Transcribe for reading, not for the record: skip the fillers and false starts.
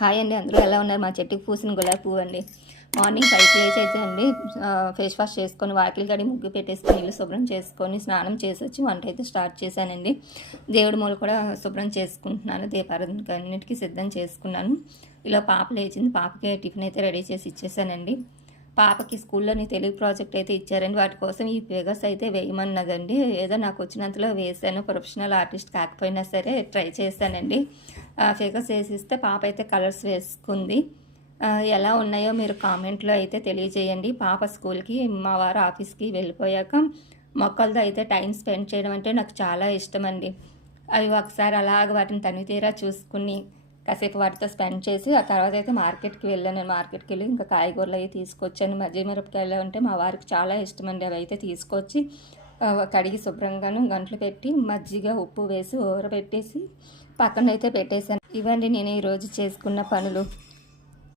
Hi అండి, అందరూ ఎలా ఉన్నారు? మా చెట్టుకు పూసిన గులాబీ పువ్వు అండి. మార్నింగ్ 5కి లేచేసి అండి ఫేస్ వాష్ చేసుకొని వాకిలి గడి ముగ్గు పెట్టేసుకొని ఇల్లు శుభ్రం చేసుకొని స్నానం చేసి వచ్చి వంట అయితే స్టార్ట్ చేశానండి. దేవుడి మూల కూడా శుభ్రం చేసుకుంటున్నాను. దీపారాధనకి అన్నిటికీ సిద్ధం చేసుకున్నాను. ఇలా పాప లేచింది. పాపకి టిఫిన్ అయితే రెడీ చేసి ఇచ్చేసానండి. పాపకి స్కూల్లోని తెలుగు ప్రాజెక్ట్ అయితే ఇచ్చారండి. వాటి కోసం ఈ ఫిగర్స్ అయితే వేయమన్నదండి. ఏదో నాకు వచ్చినంతలో వేసాను. ప్రొఫెషనల్ ఆర్టిస్ట్ కాకపోయినా సరే ట్రై చేశానండి. ఫిగర్స్ వేసిస్తే పాప అయితే కలర్స్ వేసుకుంది. ఎలా ఉన్నాయో మీరు కామెంట్లో అయితే తెలియజేయండి. పాప స్కూల్కి, మా వారు ఆఫీస్కి వెళ్ళిపోయాక మొక్కలతో అయితే టైం స్పెండ్ చేయడం అంటే నాకు చాలా ఇష్టం అండి. అవి ఒకసారి అలాగ వాటిని తనితీరా చూసుకుని కాసేపు వాటితో స్పెండ్ చేసి ఆ తర్వాత అయితే మార్కెట్కి వెళ్ళాను. మార్కెట్కి వెళ్ళి ఇంకా కాయగూరలు అవి తీసుకొచ్చాను. మజ్జిగ మిరపకాయలు అంటే మా వారికి చాలా ఇష్టం అండి. అవి అయితే తీసుకొచ్చి కడిగి శుభ్రంగాను గంటలు పెట్టి మజ్జిగ ఉప్పు వేసి ఊరబెట్టేసి పక్కన అయితే పెట్టేశాను. ఇవండి నేను ఈరోజు చేసుకున్న పనులు.